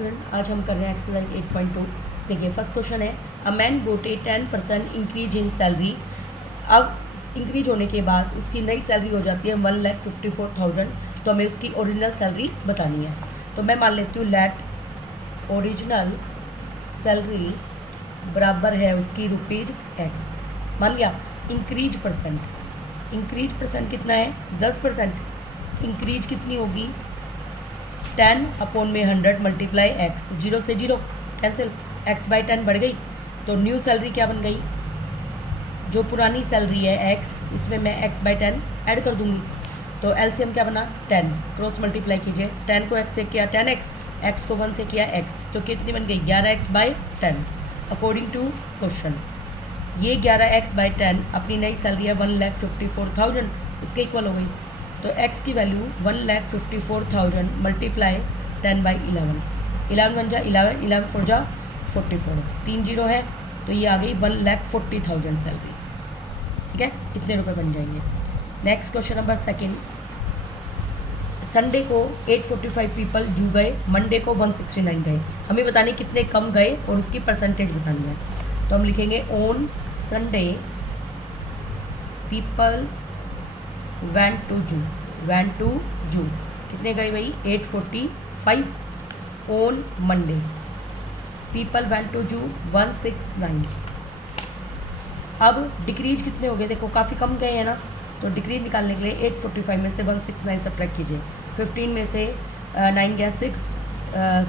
Student, आज हम कर रहे हैं एक्सरसाइज 8.2। देखिए फर्स्ट क्वेश्चन है, a man got a 10% increase in salary. अब इंक्रीज होने के बाद उसकी नई सैलरी हो जाती है 1,54,000। तो हमें उसकी ओरिजिनल सैलरी बतानी है। तो मैं मान लेती हूँ लेट ओरिजिनल सैलरी बराबर है उसकी रुपीज़ एक्स। मान लिया इंक्रीज परसेंट कितना है 10%। इंक्रीज कितनी होगी 10 अपॉन में 100 मल्टीप्लाई एक्स, 0 से 0 कैंसिल, एक्स बाई 10 बढ़ गई। तो न्यू सैलरी क्या बन गई, जो पुरानी सैलरी है एक्स, उसमें मैं एक्स बाई 10 ऐड कर दूंगी। तो एलसीएम क्या बना 10, क्रॉस मल्टीप्लाई कीजिए, 10 को एक्स से किया 10x, एक्स को 1 से किया एक्स, तो कितनी बन गई 11x by 10 according to question. ये 11x बाई 10 अपनी नई सैलरी है 1,54,000, उसके इक्वल हो गई। तो x की वैल्यू 1,54,000 मल्टीप्लाई 10 बाई 11 बन जा 11, 11 4 जा 44, 3 जीरो है, तो ये आ गई 1,40,000 सैलरी। ठीक है, इतने रुपए बन जाएंगे। Next question number second, Sunday को 845 पीपल जू गए, मंडे को 169 गए। हमें बताने कितने कम गए और उसकी परसेंटेज बतानी है। तो हम लिखेंगे on Sunday people went to जू, कितने गए भाई 845। On Monday people went to जू 169। अब डिक्रीज कितने हो गए, देखो काफ़ी कम गए हैं ना, तो डिक्रीज निकालने के लिए 845 में से 169 सब्ट्रैक्ट कीजिए। 15 में से 9 गया 6,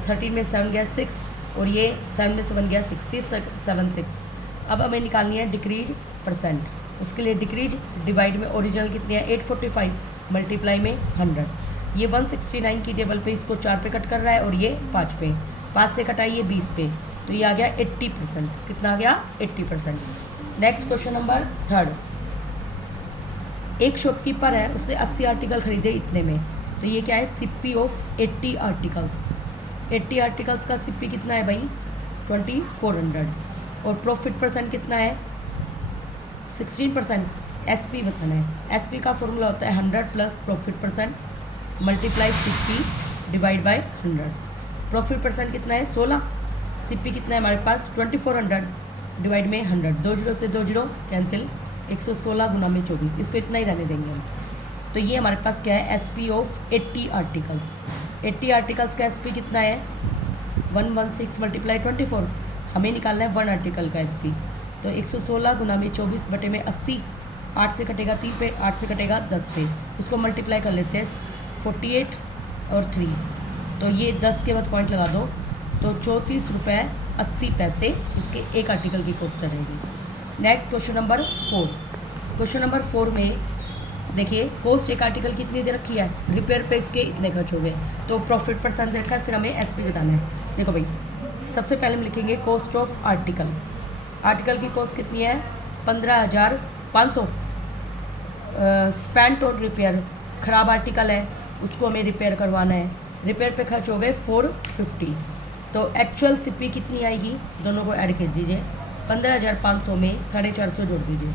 13 में 7 गया 6, और ये 7 में से 1 गया 6। अब हमें निकालनी है डिक्रीज परसेंट। उसके लिए डिक्रीज डिवाइड में ओरिजिनल कितनी है 845 मल्टीप्लाई में 100। ये 169 की टेबल पे इसको 4 पे कट कर रहा है और ये 5 पे, 5 से कटाइए 20 पे, तो ये आ गया 80%। कितना आ गया 80%। नेक्स्ट क्वेश्चन नंबर थर्ड, एक शॉपकीपर है, उससे 80 आर्टिकल खरीदे इतने में, तो ये क्या है सिप्पी ऑफ 80 आर्टिकल्स। 80 आर्टिकल्स का सिप्पी कितना है भाई 2400, और प्रॉफिट परसेंट कितना है 16%। एसपी बताना है। एसपी का फॉर्मूला होता है 100 plus profit percent multiply Sippy divide by 100। Profit percent कितना है 16, सिप्पी कितना है हमारे पास 2400 डिवाइड में 100, 2 जीरो से 2 जीरो कैंसिल, 116 गुना में 24, इसको इतना ही रहने देंगे हम। तो ये हमारे पास क्या है एसपी ऑफ 80 आर्टिकल्स। 80 आर्टिकल्स का एसपी कितना है 116 मल्टीप्लाई 24, हमें निकालना है 1 आर्टिकल का एसपी। तो 116 गुना में 24 बटे में 80, 8 से कटेगा 3 पे, 8 से कटेगा 10 पे, उसको मल्टीप्लाई कर लेते हैं 48 और 3, तो ये 10 के बाद पॉइंट लगा दो, तो 34 रुपये 80 पैसे इसके एक आर्टिकल की कॉस्ट रहेगी। Next question number 4। Question number 4 में देखिए कॉस्ट एक आर्टिकल कितनी दे रखी है, रिपेयर पे इसके इतने खर्च हो गए, तो प्रॉफिट परसेंट दे रखा है, फिर हमें एसपी बताना है। देखो भाई सबसे पहले हम लिखेंगे कॉस्ट ऑफ आर्टिकल। आर्टिकल की कॉस्ट कितनी है 15,500। स्पेंट ऑन रिपेयर, ख़राब आर्टिकल है उसको हमें रिपेयर करवाना है, रिपेयर पे खर्च हो गए 450। तो एक्चुअल सिप्पी कितनी आएगी, दोनों को ऐड कर दीजिए, 15,500 में 450 जोड़ दीजिए,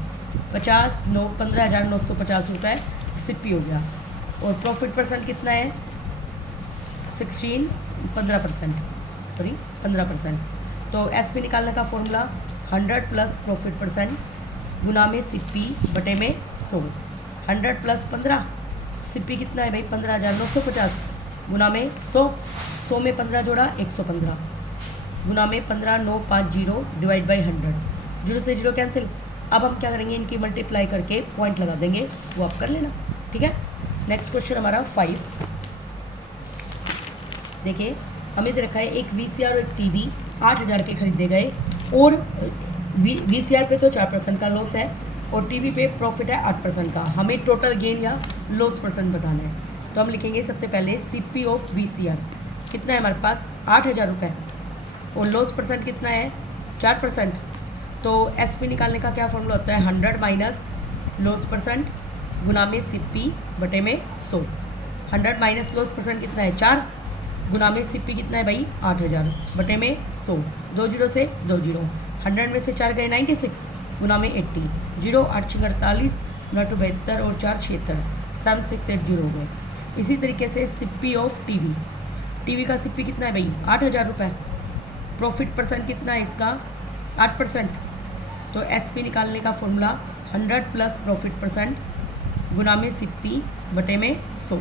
50 9 15,950 रुपये सिप्पी हो गया। और प्रॉफिट परसेंट कितना है 15%। तो एसपी निकालने का फॉर्मूला 100 प्लस प्रॉफिट परसेंट गुना में सिप्पी बटे में 100। 100 प्लस 15, सिप्पी कितना है भाई 15,950 गुना में 100, 100 में 15 जोड़ा 115 गुना में 15,950 डिवाइड बाई 100, 0 से 0 कैंसिल। अब हम क्या करेंगे इनकी मल्टीप्लाई करके पॉइंट लगा देंगे, वो आप कर लेना। ठीक है, नेक्स्ट क्वेश्चन हमारा 5। देखिए हमें दे रखा है एक वीसीआर और एक टीवी 8,000 के खरीदे गए, और वीसीआर पे तो 4% का लॉस है और टीवी पे प्रॉफिट है 8% का। हमें टोटल गेन या लॉस परसेंट बताना है। तो हम लिखेंगे सबसे पहले सीपी ऑफ वीसीआर कितना है हमारे पास 8,000 रुपये, और लॉस परसेंट कितना है 4%। तो एसपी निकालने का क्या फॉर्मूला होता है 100 माइनस लॉस परसेंट गुना में सीपी बटे में 100। 100 माइनस लॉस परसेंट कितना है 4 गुना में सीपी कितना है भाई 8,000 बटे में 100, 2 जीरो से 2 जीरो, 100 में से 4 गए 96 गुना में 80, 0 8 6 48, 9 2 72 और 4 76, 7680 हो गए। इसी तरीके से सीपी ऑफ टीवी टीवी का सिप्पी कितना है भाई 8,000 रुपये। प्रॉफिट परसेंट कितना है इसका 8%। तो एसपी निकालने का फॉर्मूला 100 प्लस प्रॉफिट परसेंट गुना में सिप्पी बटे में 100।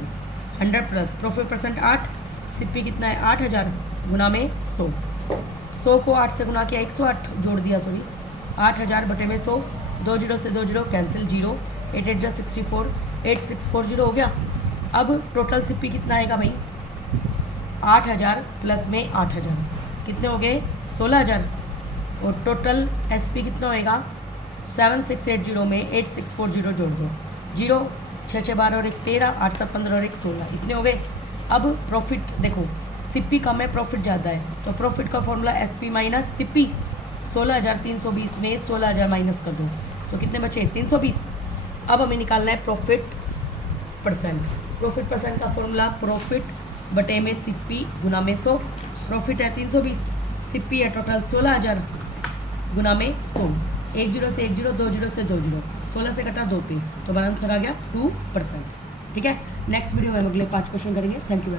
100 प्लस प्रॉफिट परसेंट 8, सिप्पी कितना है 8,000 गुना में 100। 100 को 8 से गुना किया 108 जोड़ दिया, सॉरी 8,000 बटे में 100। 2 जीरो से 2 जीरो कैंसिल, 0 8 8 जा 64, 8640 हो गया। अब टोटल सिप्पी कितना आएगा भाई 8,000 प्लस में 8,000 कितने हो गए 16,000। और टोटल एसपी कितना होएगा 7680 में 8640 जोड़ दो, 0 6 6 12 और 1 13, 8 7 15 और 1 16, इतने हो गए। अब प्रॉफिट देखो, सिप्पी कम है प्रॉफिट ज़्यादा है, तो प्रॉफिट का फॉर्मूला एसपी माइनस सिप्पी। 16,320 में 16,000 माइनस कर दो तो कितने बचे 320। अब हमें निकालना है प्रॉफिट परसेंट। प्रॉफिट परसेंट का फॉर्मूला प्रॉफिट बटे में सिप्पी गुना में 100। प्रॉफिट है 320, सिप्पी है टोटल 16,000 गुना में 100। 1 जीरो से 1 जीरो, 2 जीरो से 2 जीरो, 16 से कटा 2 पे, तो हमारा आंसर आ गया 2%। ठीक है, नेक्स्ट वीडियो में हम अगले 5 क्वेश्चन करेंगे। Thank you.